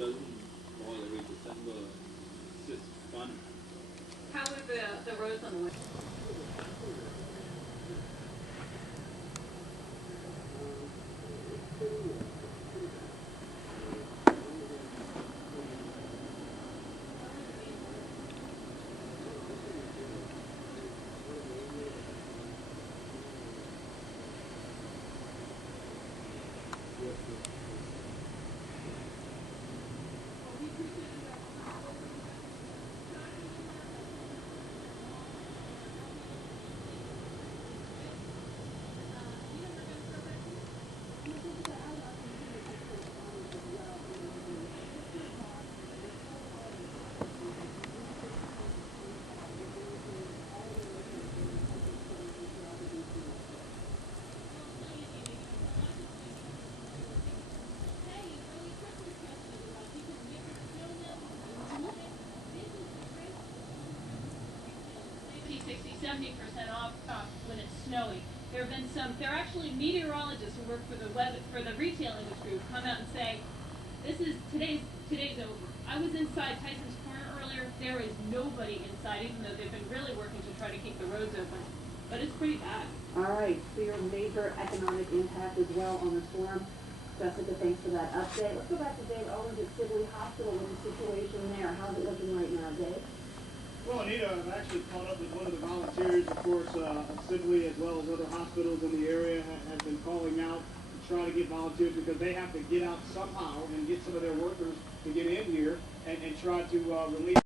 doesn't all the way December. It's just fun. How are the roads on the way? Off when it's snowing. There have been there are actually meteorologists who work for the retail industry who come out and say, today's over. I was inside Tyson's Corner earlier. There is nobody inside, even though they've been really working to try to keep the roads open. But it's pretty bad. All right, clear major economic impact as well on the storm. Jessica, thanks for that update. Let's go back to Dave Owens at Sibley Hospital with the situation there. How's it looking right now, Dave? Well, Anita, I've actually caught up with one of the volunteers, of course, Sibley as well as other hospitals in the area have been calling out to try to get volunteers because they have to get out somehow and get some of their workers to get in here and try to relieve.